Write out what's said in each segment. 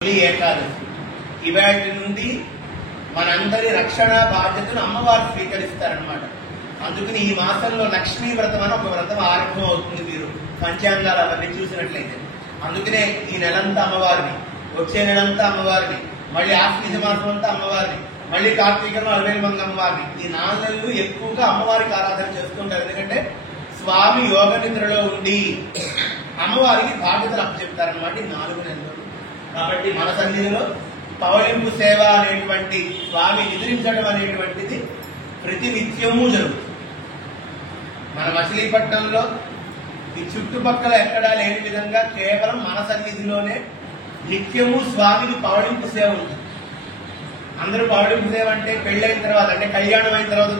ఏకాదశి ఇవాటి నుండి మనందరి రక్షణ బాధ్యతను అమ్మవారు స్వీకరిస్తారనమాట. అందుకని ఈ మాసంలో లక్ష్మీ వ్రతం అని ఒక వ్రతం ఆరంభం అవుతుంది. మీరు పంచాంగాలు అవన్నీ చూసినట్లయితే అందుకనే ఈ నెలంతా అమ్మవారిని, వచ్చే నెలంతా అమ్మవారిని, మళ్ళీ ఆశ్వీజ మాసం అంతా అమ్మవారిని, మళ్ళీ కార్తీకంలో 40 మంది అమ్మవారిని, ఈ 4 నెలలు ఎక్కువగా అమ్మవారికి ఆరాధన చేస్తుంటారు. ఎందుకంటే స్వామి యోగ నిద్రలో ఉండి అమ్మవారికి బాధ్యతలు అప్పచెప్తారనమాట ఈ 4 నెలలు. కాబట్టి మన సన్నిధిలో పవళింపు సేవ అనేటువంటి స్వామి నిద్రించడం అనేటువంటిది ప్రతి నిత్యము జరుగుతుంది. మన మచిలీపట్నంలో ఈ చుట్టుపక్కల ఎక్కడా లేని విధంగా కేవలం మన సన్నిధిలోనే నిత్యము స్వామికి పవళింపు సేవ ఉంటుంది. అందరూ పవళింపు సేవ అంటే పెళ్ళైన తర్వాత, అంటే కళ్యాణం అయిన తర్వాత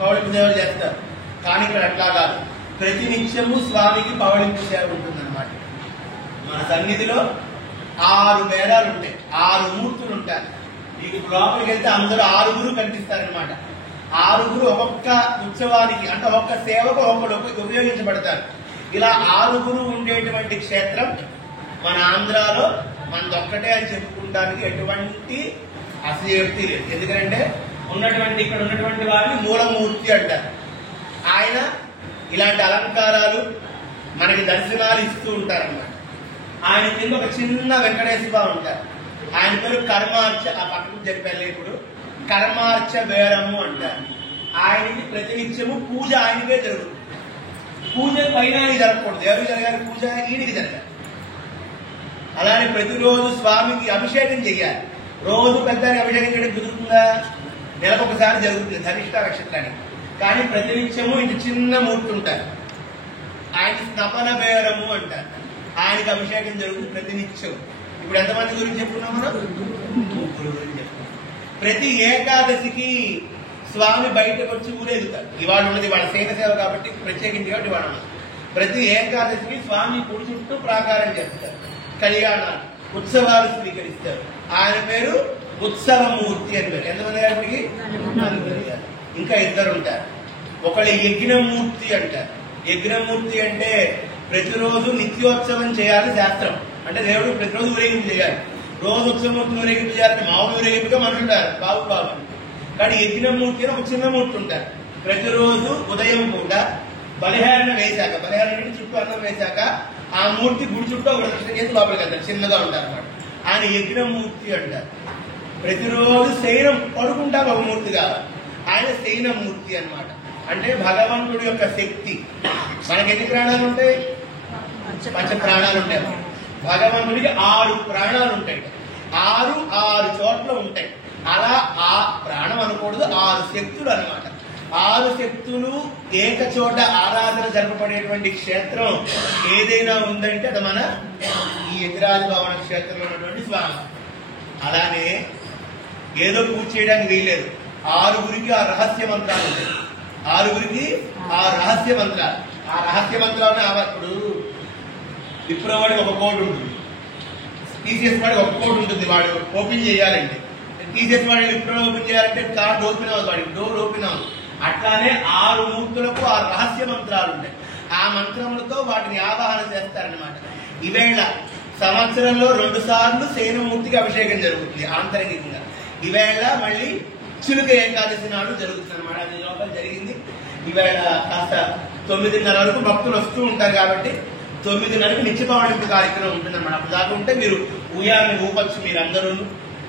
పవళింపు సేవలు చేస్తారు. కానీ ఇక్కడ అట్లా కాదు, ప్రతి నిత్యము స్వామికి పవళింపు సేవ ఉంటుందన్నమాట. మన సన్నిధిలో 6 మేళాలు ఉంటాయి, 6 మూర్తులు ఉంటాయి. మీకు లోపలికి వెళ్తే అందరూ 6 కనిపిస్తారనమాట. 6 ఒక్కొక్క ఉత్సవానికి, అంటే ఒక్క సేవకు ఒకరు ఉపయోగించబడతారు. ఇలా 6 ఉండేటువంటి క్షేత్రం మన ఆంధ్రాలో మనదొక్కటే అని చెప్పుకుంటానికి ఎటువంటి అసయోక్తి లేదు. ఎందుకంటే ఇక్కడ ఉన్నటువంటి వారిని మూలమూర్తి అంటారు. ఆయన ఇలాంటి అలంకారాలు మనకి దర్శనాలు ఇస్తూ ఉంటారన్నమాట. ఆయన కింద ఒక చిన్న వెంకటేశ్వర ఉంటారు. ఆయన పేరు కర్మార్చ, ఆ పక్కన చెప్పారు ఇప్పుడు కర్మార్చ వేరము అంటారు. ఆయనకి ప్రతినిత్యము పూజ ఆయనకే జరుగుతుంది. పూజ పైన జరగకూడదు, ఎవరు జరగాలి? పూజ ఈయనకి జరగాలి. అలానే ప్రతిరోజు స్వామికి అభిషేకం చెయ్యాలి. రోజు పెద్ద అభిషేకం చేయడం కుదురుతుందా? నెలకొకసారి జరుగుతుంది ధనిష్ట నక్షత్రానికి. కానీ ప్రతినిత్యము ఇంత చిన్న మూర్తి ఉంటారు. ఆయన స్నపన బేరము అంటారు. ఆయనకి అభిషేకం జరుగుతుంది ప్రతినిత్యం. ఇప్పుడు ఎంతమంది గురించి చెప్పుకున్నాం మనం? 3 గురించి చెప్పుకున్నాం. ప్రతి ఏకాదశికి స్వామి బయటకు వచ్చి ఊరేగుతారు. ఇవాళ ఉన్నది వాళ్ళ సేన సేవ కాబట్టి ప్రత్యేకించి కాబట్టి ఇవాళ ఉన్నది. ప్రతి ఏకాదశికి స్వామి గుడి చుట్టూ ప్రాకారం చేస్తారు, కళ్యాణాలు, ఉత్సవాలు స్వీకరిస్తారు. ఆయన పేరు ఉత్సవమూర్తి అని పేరు. ఎంతమంది గారికి? 4 గారు. ఇంకా 2 ఉంటారు. ఒకళ్ళు యజ్ఞమూర్తి అంటారు. యజ్ఞమూర్తి అంటే ప్రతిరోజు నిత్యోత్సవం చేయాలి శాస్త్రం. అంటే దేవుడు ప్రతిరోజు ఊరేగింపు చేయాలి. రోజు ఉత్సవమూర్తిని ఊరేగింపు చేయాలంటే మామూలు ఊరేగింపుగా మనుషులు ఉంటారు, బాబు. కానీ యజ్ఞమూర్తి అని ఒక చిన్న మూర్తి ఉంటారు. ప్రతిరోజు ఉదయం పూట బలిహారణ వేశాక, బలిహారణ చుట్టూ అన్నం వేశాక ఆ మూర్తి గుడి చుట్టూ ఒక దర్శనం చేసి లోపలికి వెళ్తారు. చిన్నగా ఉంటారు అన్నమాట. ఆయన యజ్ఞమూర్తి అంటారు. ప్రతిరోజు శయనం పడుకుంటారు ఒక మూర్తి కాదు, ఆయన శయనమూర్తి అన్నమాట. అంటే భగవంతుడి యొక్క శక్తి. మనకి ఎన్ని ప్రాణాలు ఉంటాయి? 5 ప్రాణాలు ఉంటాయి. భగవంతుడికి 6 ప్రాణాలు ఉంటాయి. 6 చోట్ల ఉంటాయి. అలా ఆ ప్రాణం అనకూడదు, 6 శక్తులు అనమాట. 6 శక్తులు ఏక చోట ఆరాధన జరపబడేటువంటి క్షేత్రం ఏదైనా ఉందంటే అది మన ఈ యతిరాజ భవన క్షేత్రంలో ఉన్నటువంటి స్వామి. అలానే ఏదో పూజ చేయడానికి వీల్లేదు. 6 ఆ రహస్య మంత్రాలు ఉంటాయి. 6 ఆ రహస్య మంత్రాలు. ఆ రహస్య మంత్రాలను ఇప్పుడు విప్రోవాడికి ఒక కోడ్ ఉంటుంది, టీసీఎస్ వాడికి ఒక కోడ్ ఉంటుంది. వాడు ఓపెన్ చేయాలంటే, టీసీఎస్ వాడిని విప్రో ఓపెన్ చేయాలంటే కార్డు ఓపెన్ అవ్వదు, వాడికి డోర్ ఓపెన్ అవ్వదు. అట్లానే 6 మూర్తులకు ఆ రహస్య మంత్రాలు ఉంటాయి. ఆ మంత్రములతో వాటిని ఆవాహన చేస్తారనమాట. ఈవేళ సంవత్సరంలో 2 సార్లు శయనమూర్తికి అభిషేకం జరుగుతుంది ఆంతరికంగా. ఈవేళ మళ్ళీ చిలుక ఏకాదశి నాడు జరుగుతుంది అనమాట. అది లోపల జరిగింది. ఈవేళ కాస్త 9:30 వరకు భక్తులు వస్తూ ఉంటారు కాబట్టి 9:30కి నిత్య పవళింపు కార్యక్రమం ఉంటుంది అనమాట. అప్పుడు దాకా ఉంటే మీరు ఉయ్యాలని ఊపచ్చు. మీరందరూ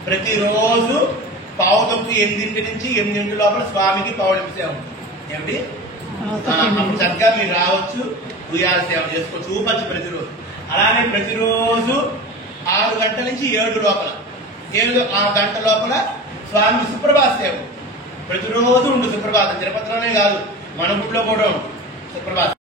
ప్రతిరోజు 7:45 నుంచి 8 లోపల స్వామికి పవళింపు సేవ ఉంటుంది. ఏమిటి? అప్పుడు చక్కగా మీరు రావచ్చు, ఉయ్యాల సేవ చేసుకోవచ్చు, ఊపచ్చు ప్రతిరోజు. అలానే ప్రతిరోజు 6 గంటల నుంచి 7 లోపల, 7 గంట లోపల స్వామి సుప్రభాత సేవ ప్రతిరోజు ఉండు. సుప్రభాతం తిరుపతిలోనే కాదు, మన ఊళ్ళో కూడా ఉండు సుప్రభాతం.